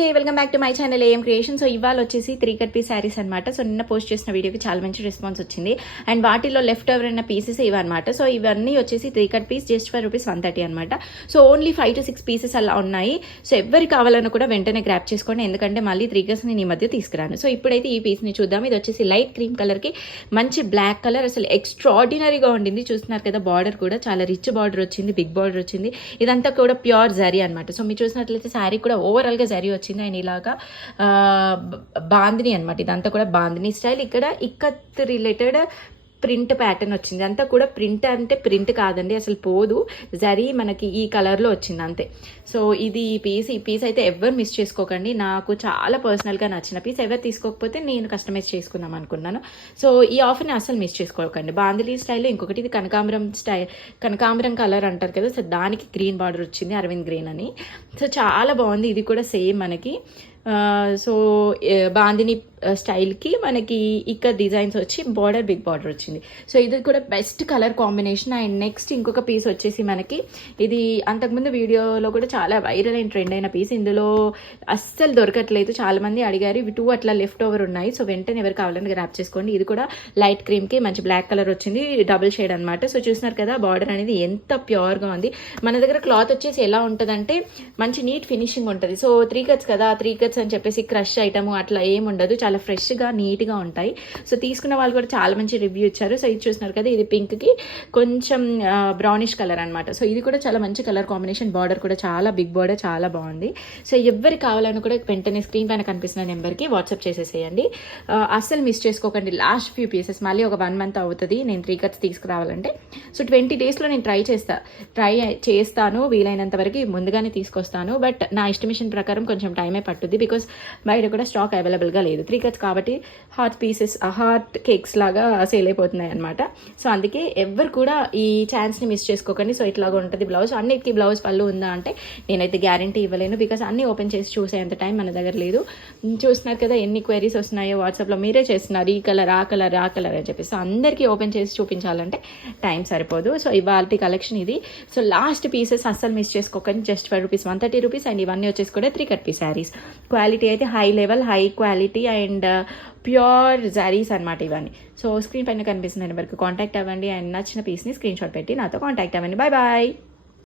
Welcome back to my channel AM creation. So ఇవాళ వచ్చేసి 3 cut piece saris అనమాట. So నిన్న పోస్ట్ చేసిన వీడియోకి చాలా మంచి రెస్పాన్స్ వచ్చింది. అండ్ వాటిలో లెఫ్ట్ ఓవర్ అయిన పీసెస్ ఇవన్నమాట. సో ఇవన్నీ వచ్చేసి 3 కట్ పీస్ జస్ట్ ఫర్ ₹130 అనమాట. సో ఓన్లీ 5 to 6 పీసెస్ అలా ఉన్నాయి. సో ఎవరు కావాలన్నా కూడా వెంటనే గ్రాప్ చేసుకోండి, ఎందుకంటే మళ్ళీ 3 కట్స్ నేను ఈ మధ్య తీసుకురాను. సో ఇప్పుడైతే ఈ పీస్ని చూద్దాం. ఇది వచ్చేసి లైట్ క్రీమ్ కలర్కి మంచి బ్లాక్ కలర్, అసలు ఎక్స్ట్రాడినరీగా ఉండింది. చూస్తున్నారు కదా, బార్డర్ కూడా చాలా రిచ్ బార్డర్ వచ్చింది, బిగ్ బార్డర్ వచ్చింది. ఇదంతా కూడా ప్యూర్ జరీ అనమాట. సో మీరు చూసినట్లయితే శారీ కూడా ఓవరాల్గా జరీ వచ్చింది. అండ్ ఇలాగా బాందిని అనమాట. ఇదంతా కూడా బాందిని స్టైల్. ఇక్కడ ఇక్కత్ రిలేటెడ్ ప్రింట్ ప్యాటర్న్ వచ్చింది. అంతా కూడా ప్రింట్ అంటే ప్రింట్ కాదండి, అసలు పోదు. జరీ మనకి ఈ కలర్లో వచ్చింది అంతే. సో ఇది ఈ పీస్ అయితే ఎవరు మిస్ చేసుకోకండి. నాకు చాలా పర్సనల్గా నచ్చిన పీస్. ఎవరు తీసుకోకపోతే నేను కస్టమైజ్ చేసుకుందాం అనుకున్నాను. సో ఈ ఆఫర్ని అసలు మిస్ చేసుకోకండి. బాందిలి స్టైల్లో ఇంకొకటి ఇది కనకాంబరం కలర్ అంటారు కదా, సో దానికి గ్రీన్ బార్డర్ వచ్చింది, అరవింద్ గ్రీన్ అని. సో చాలా బాగుంది. ఇది కూడా సేమ్ మనకి సో బాందిని స్టైల్కి మనకి ఇక్కడ డిజైన్స్ వచ్చి బార్డర్, బిగ్ బార్డర్ వచ్చింది. సో ఇది కూడా best colour combination. And next ఇంకొక పీస్ వచ్చేసి మనకి ఇది అంతకుముందు వీడియోలో కూడా చాలా వైరల్ అండ్ ట్రెండ్ అయిన పీస్. ఇందులో అస్సలు దొరకట్లేదు, చాలామంది అడిగారు. ఇవి 2 అట్లా లెఫ్ట్ ఓవర్ ఉన్నాయి. సో వెంటనే ఎవరు కావాలని గ్రాప్ చేసుకోండి. ఇది కూడా లైట్ క్రీమ్కి మంచి బ్లాక్ కలర్ వచ్చింది, డబుల్ షేడ్ అనమాట. సో చూస్తున్నారు కదా, బార్డర్ అనేది ఎంత ప్యూర్గా ఉంది. మన దగ్గర క్లాత్ వచ్చేసి ఎలా ఉంటుందంటే మంచి నీట్ ఫినిషింగ్ ఉంటుంది. సో 3 కట్స్ కదా, 3 కట్స్ అని చెప్పేసి క్రష్ ఐటమ్ అట్లా ఏమి ఉండదు, చాలా ఫ్రెష్గా నీట్గా ఉంటాయి. సో తీసుకున్న వాళ్ళు కూడా చాలా మంచి రివ్యూ ఇచ్చారు. సో ఇది చూస్తున్నారు కదా, ఇది పింక్కి కొంచెం బ్రౌనిష్ కలర్ అనమాట. సో ఇది కూడా చాలా మంచి కలర్ కాంబినేషన్. బార్డర్ కూడా చాలా బిగ్ బార్డర్, చాలా బాగుంది. సో ఎవరు కావాలని కూడా వెంటనే స్క్రీన్ పైన కనిపిస్తున్న నెంబర్కి వాట్సాప్ చేసేసేయండి. అస్సలు మిస్ చేసుకోకండి. లాస్ట్ ఫ్యూ పీసెస్, మళ్ళీ ఒక 1 month అవుతుంది నేను 3 కట్స్ తీసుకురావాలంటే. సో 20 daysలో నేను ట్రై చేస్తాను, వీలైనంత వరకు ముందుగానే తీసుకొస్తాను. బట్ నా ఎస్టిమేషన్ ప్రకారం కొంచెం టైమే పట్టుద్ది, బికాస్ బయట కూడా స్టాక్ అవైలబుల్గా లేదు. 3 కట్స్ కాబట్టి హాట్ పీసెస్, హాట్ కేక్స్ లాగా సేల్ అయిపోతున్నాయి అనమాట. సో అందుకే ఎవరు కూడా ఈ ఛాన్స్ని మిస్ చేసుకోకండి. సో ఇట్లాగా ఉంటుంది బ్లౌజ్. అన్నిటికీ బ్లౌజ్ పళ్ళు ఉందా అంటే నేనైతే గ్యారంటీ ఇవ్వలేను, బికాస్ అన్నీ ఓపెన్ చేసి చూసేంత టైం మన దగ్గర లేదు. చూస్తున్నారు కదా ఎన్ని క్వైరీస్ వస్తున్నాయో వాట్సాప్లో, మీరే చేస్తున్నారు ఈ కలర్ ఆ కలర్ ఆ కలర్ అని చెప్పి. సో అందరికీ ఓపెన్ చేసి చూపించాలంటే టైం సరిపోదు. సో ఇవాళ కలెక్షన్ ఇది. సో లాస్ట్ పీసెస్ అస్సలు మిస్ చేసుకోకండి. జస్ట్ ₹130. అండ్ ఇవన్నీ వచ్చేసి కూడా 3 కట్ పీస్ శారీస్. క్వాలిటీ అయితే high level, high quality and pure జారీస్ అనమాట ఇవన్నీ. సో స్క్రీన్ పైన కనిపిస్తున్న నెంబర్కి కాంటాక్ట్ అవ్వండి. అండ్ నచ్చిన పీస్ని స్క్రీన్ షాట్ పెట్టి నాతో కాంటాక్ట్ అవ్వండి. Bye bye.